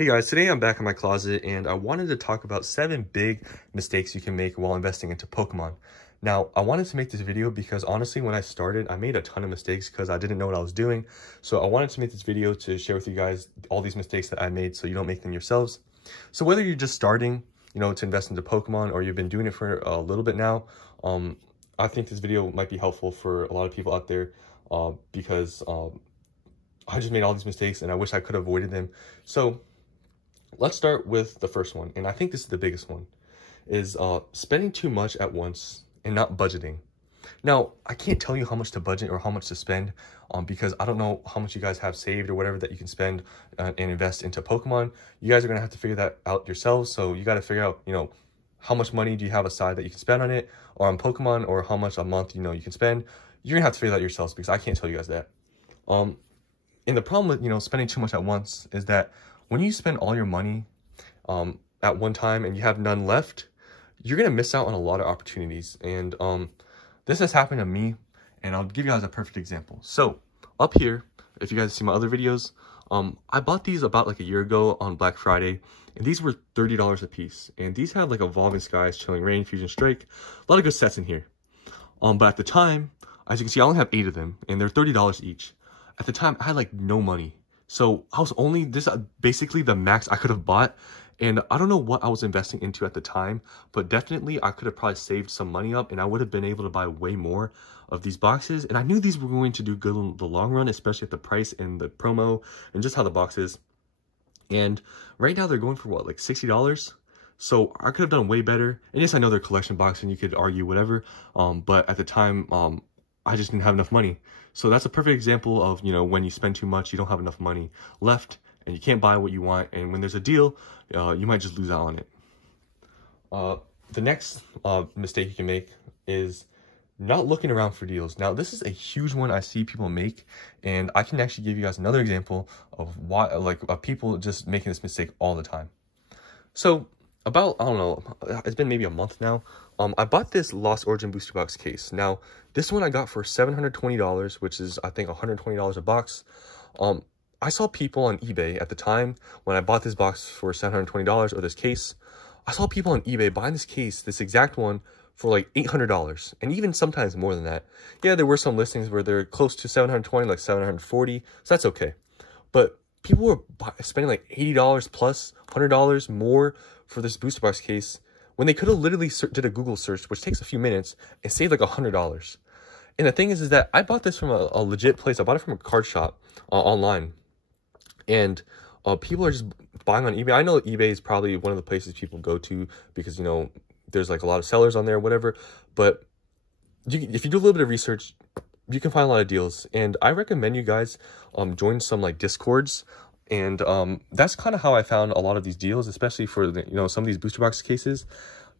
Hey guys, today I'm back in my closet and I wanted to talk about 7 big mistakes you can make while investing into Pokemon. Now, I wanted to make this video because honestly, when I started, I made a ton of mistakes because I didn't know what I was doing. So I wanted to make this video to share with you guys all these mistakes that I made so you don't make them yourselves. So whether you're just starting, to invest into Pokemon or you've been doing it for a little bit now, I think this video might be helpful for a lot of people out there because I just made all these mistakes and I wish I could have avoided them. So let's start with the first one, and I think this is the biggest one, is spending too much at once and not budgeting. Now, I can't tell you how much to budget or how much to spend because I don't know how much you guys have saved or whatever that you can spend and invest into Pokemon. You guys are going to have to figure that out yourselves, so you got to figure out, how much money do you have aside that you can spend on it or on Pokemon, or how much a month, you can spend. You're going to have to figure that out yourselves because I can't tell you guys that. And the problem with, spending too much at once is that when you spend all your money at one time and you have none left, you're going to miss out on a lot of opportunities. And this has happened to me, and I'll give you guys a perfect example. So up here, if you guys see my other videos, I bought these about like a year ago on Black Friday, and these were $30 a piece. And these have like Evolving Skies, Chilling Reign, Fusion Strike, a lot of good sets in here. But at the time, as you can see, I only have 8 of them, and they're $30 each. At the time, I had like no money. So I was only, this basically the max I could have bought. And I don't know what I was investing into at the time, but definitely I could have probably saved some money up and I would have been able to buy way more of these boxes. And I knew these were going to do good in the long run, especially at the price and the promo and just how the box is. And right now they're going for what, like $60? So I could have done way better. And yes, I know they're collection box and you could argue whatever. But at the time, I just didn't have enough money. So that's a perfect example of, when you spend too much, you don't have enough money left and you can't buy what you want. And when there's a deal, you might just lose out on it. The next mistake you can make is not looking around for deals. Now, this is a huge one I see people make, and I can actually give you guys another example of why, of people just making this mistake all the time. So about, I don't know, it's been maybe a month now. I bought this Lost Origin booster box case. Now, this one I got for $720, which is, I think, $120 a box. I saw people on eBay at the time when I bought this box for $720, or this case. I saw people on eBay buying this case, this exact one, for like $800, and even sometimes more than that. Yeah, there were some listings where they're close to $720, like $740, so that's okay. But people were spending like $80 plus $100 more for this booster box case when they could have literally did a Google search, which takes a few minutes, and saved like $100. And the thing is that I bought this from a legit place. I bought it from a card shop online. And people are just buying on eBay. I know eBay is probably one of the places people go to because, there's like a lot of sellers on there or whatever. But if you do a little bit of research, you can find a lot of deals. And I recommend you guys join some like Discords. And that's kind of how I found a lot of these deals, especially for the, some of these booster box cases.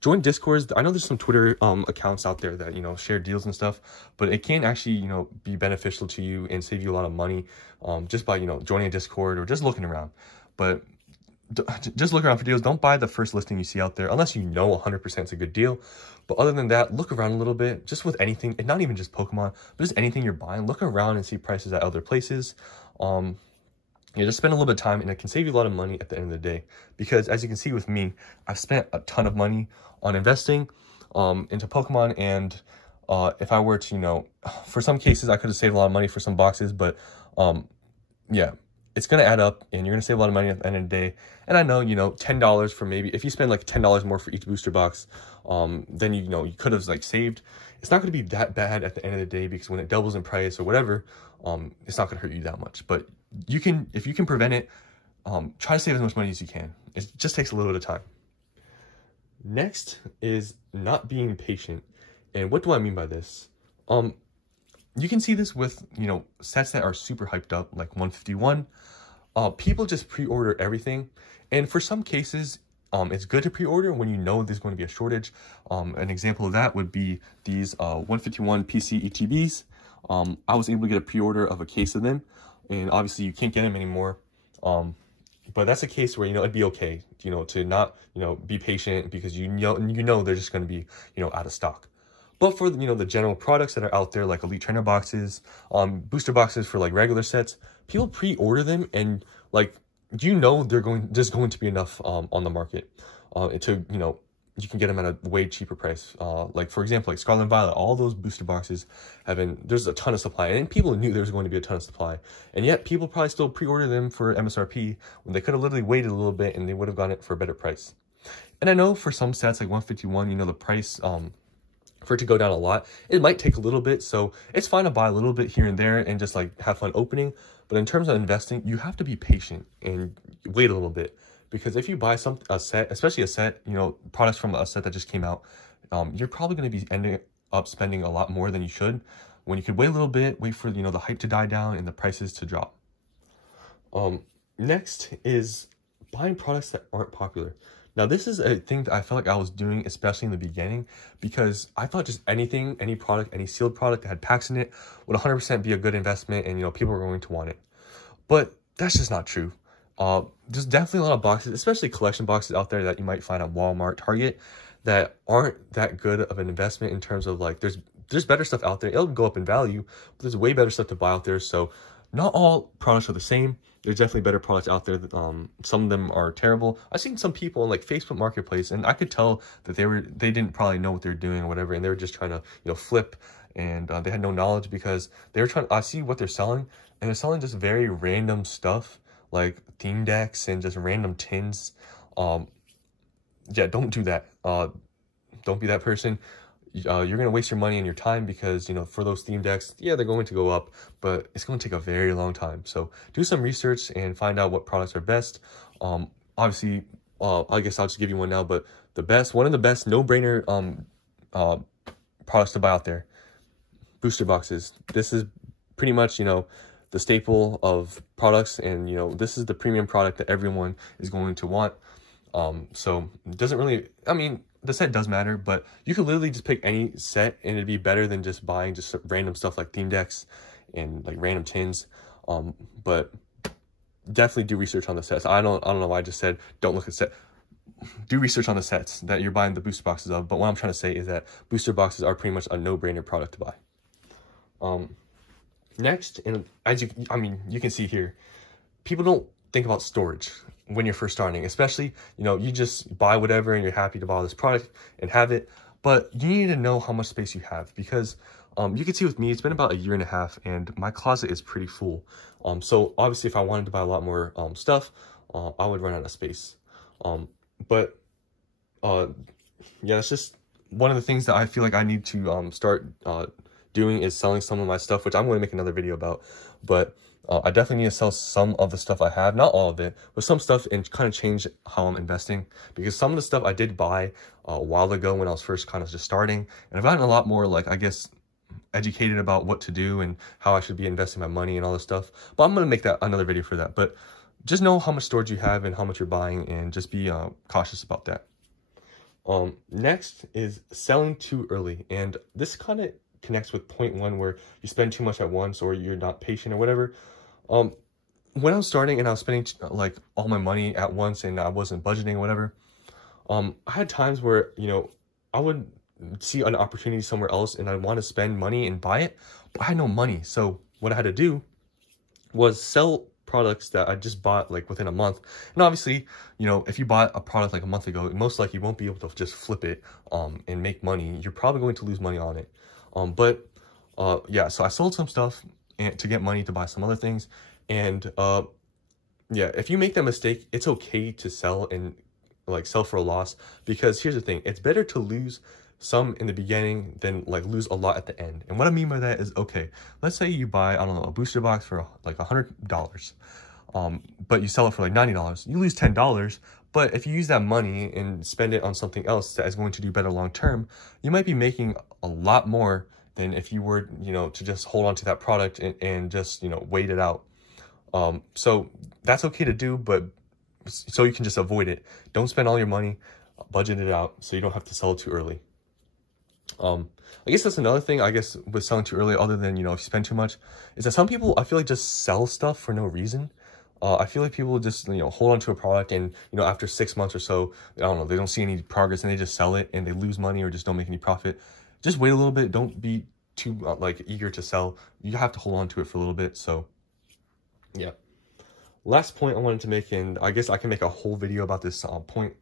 Join Discords. I know there's some Twitter accounts out there that, share deals and stuff, but it can actually, be beneficial to you and save you a lot of money just by, joining a Discord or just looking around. But just look around for deals. Don't buy the first listing you see out there unless you know 100% it's a good deal. But other than that, look around a little bit, just with anything, and not even just Pokemon, but just anything you're buying. Look around and see prices at other places. Just spend a little bit of time, and it can save you a lot of money at the end of the day. Because as you can see with me, I've spent a ton of money on investing into Pokemon, and if I were to, for some cases, I could have saved a lot of money for some boxes, but yeah, it's going to add up, and you're going to save a lot of money at the end of the day. And I know, $10 for maybe, if you spend like $10 more for each booster box, then, you could have like saved. It's not going to be that bad at the end of the day because when it doubles in price or whatever, it's not going to hurt you that much. But if you can prevent it, try to save as much money as you can. It just takes a little bit of time. Next is not being patient. And what do I mean by this? You can see this with, sets that are super hyped up, like 151. People just pre-order everything. And for some cases, it's good to pre-order when you know there's going to be a shortage. An example of that would be these 151 PC ETBs. I was able to get a pre-order of a case of them. And obviously you can't get them anymore. But that's a case where, it'd be okay, to not, be patient because you know they're just going to be, out of stock. But for, the general products that are out there, like Elite Trainer boxes, booster boxes for like regular sets, people pre-order them, and like there's going to be enough on the market to, you can get them at a way cheaper price. Like for example, like Scarlet and Violet, all those booster boxes there's a ton of supply, and people knew there was going to be a ton of supply, and yet people probably still pre-order them for MSRP when they could have literally waited a little bit and they would have gotten it for a better price. And I know for some sets like 151, the price for it to go down a lot, it might take a little bit, so it's fine to buy a little bit here and there and just like have fun opening. But in terms of investing, you have to be patient and wait a little bit, because if you buy a set, especially a set, products from a set that just came out, you're probably going to be ending up spending a lot more than you should, when you could wait a little bit, wait for the hype to die down and the prices to drop. Next is buying products that aren't popular. Now, this is a thing that I felt like I was doing, especially in the beginning, because I thought just any product, any sealed product that had packs in it would 100% be a good investment, and, people were going to want it. But that's just not true. There's definitely a lot of boxes, especially collection boxes out there that you might find at Walmart, Target, that aren't that good of an investment in terms of like, there's better stuff out there. It'll go up in value, but there's way better stuff to buy out there. So not all products are the same. There's definitely better products out there. Some of them are terrible. I've seen some people on like Facebook Marketplace, and I could tell that they didn't probably know what they're doing or whatever, and they were just trying to flip, and they had no knowledge, because they were I see what they're selling, and they're selling just very random stuff like theme decks and just random tins. Yeah, don't do that. Don't be that person. You're going to waste your money and your time, because, for those theme decks, yeah, they're going to go up, but it's going to take a very long time. So do some research and find out what products are best. Obviously, I guess I'll just give you one now, but one of the best no-brainer products to buy out there, booster boxes. This is pretty much, the staple of products, and, this is the premium product that everyone is going to want. So it doesn't really, the set does matter, but you could literally just pick any set and it'd be better than just buying just random stuff like theme decks and like random tins. But definitely do research on the sets. I don't know why I just said don't look at set. Do research on the sets that you're buying the booster boxes of. But what I'm trying to say is that booster boxes are pretty much a no-brainer product to buy. Next, and as you can see here, people don't think about storage when you're first starting, especially, you just buy whatever and you're happy to buy this product and have it, but you need to know how much space you have, because you can see with me, it's been about 1.5 years and my closet is pretty full. So obviously if I wanted to buy a lot more stuff, I would run out of space. Yeah, it's just one of the things that I feel like I need to start doing is selling some of my stuff, which I'm going to make another video about. But I definitely need to sell some of the stuff I have, not all of it, but some stuff, and kind of change how I'm investing, because some of the stuff I did buy a while ago when I was first kind of just starting, and I've gotten a lot more, like, I guess, educated about what to do and how I should be investing my money and all this stuff. But I'm going to make that another video for that. But just know how much storage you have and how much you're buying, and just be cautious about that. Next is selling too early, and this kind of connects with point 1, where you spend too much at once or you're not patient or whatever. When I was starting and I was spending like all my money at once and I wasn't budgeting or whatever, I had times where, I would see an opportunity somewhere else and I want to spend money and buy it, but I had no money. So what I had to do was sell products that I just bought like within a month. And obviously, if you bought a product like a month ago, most likely you won't be able to just flip it and make money. You're probably going to lose money on it. Yeah, so I sold some stuff to get money to buy some other things. And yeah, if you make that mistake, it's okay to sell and like sell for a loss, because here's the thing, it's better to lose some in the beginning than like lose a lot at the end. And what I mean by that is, okay, let's say you buy, I don't know, a booster box for like $100, but you sell it for like $90. You lose $10, but if you use that money and spend it on something else that is going to do better long term, you might be making a lot more than if you were, to just hold on to that product and just, wait it out. So that's okay to do, but so you can just avoid it. Don't spend all your money, budget it out so you don't have to sell it too early. I guess that's another thing, I guess, with selling too early, other than, if you spend too much, is that some people, I feel like, just sell stuff for no reason. I feel like people just, hold on to a product and, after 6 months or so, I don't know, they don't see any progress and they just sell it and they lose money or just don't make any profit. Just wait a little bit. Don't be too, eager to sell. You have to hold on to it for a little bit. So, yeah. last point I wanted to make, and I guess I can make a whole video about this point,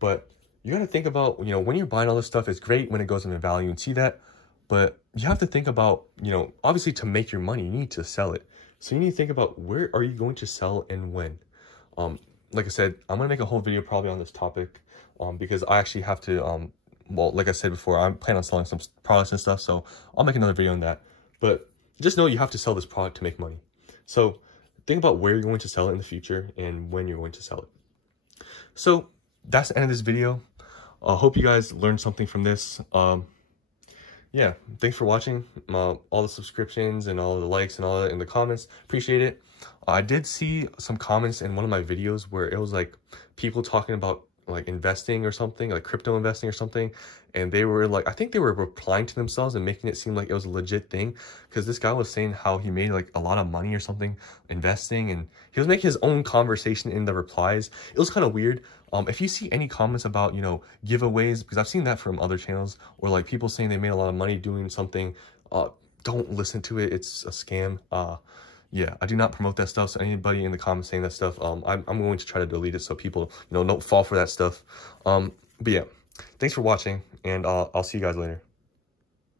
but you got to think about, you know, when you're buying all this stuff, it's great when it goes into value and see that, but you have to think about, you know, obviously to make your money, you need to sell it. So you need to think about where are you going to sell and when. Like I said, I'm going to make a whole video probably on this topic because I actually have to, well, like I said before, I'm planning on selling some products and stuff, so I'll make another video on that. But just know you have to sell this product to make money. So think about where you're going to sell it in the future and when you're going to sell it. So that's the end of this video. I hope you guys learned something from this. Yeah, thanks for watching. All the subscriptions and all the likes and all that in the comments, appreciate it. I did see some comments in one of my videos where it was like people talking about like investing or something, like crypto investing or something, and they were like, I think they were replying to themselves and making it seem like it was a legit thing, because this guy was saying how he made like a lot of money or something investing, and he was making his own conversation in the replies. It was kind of weird. If you see any comments about, you know, giveaways, because I've seen that from other channels, or like people saying they made a lot of money doing something, don't listen to it. It's a scam. Yeah, I do not promote that stuff. So anybody in the comments saying that stuff, I'm going to try to delete it so people, you know, don't fall for that stuff. But yeah, thanks for watching, and I'll see you guys later.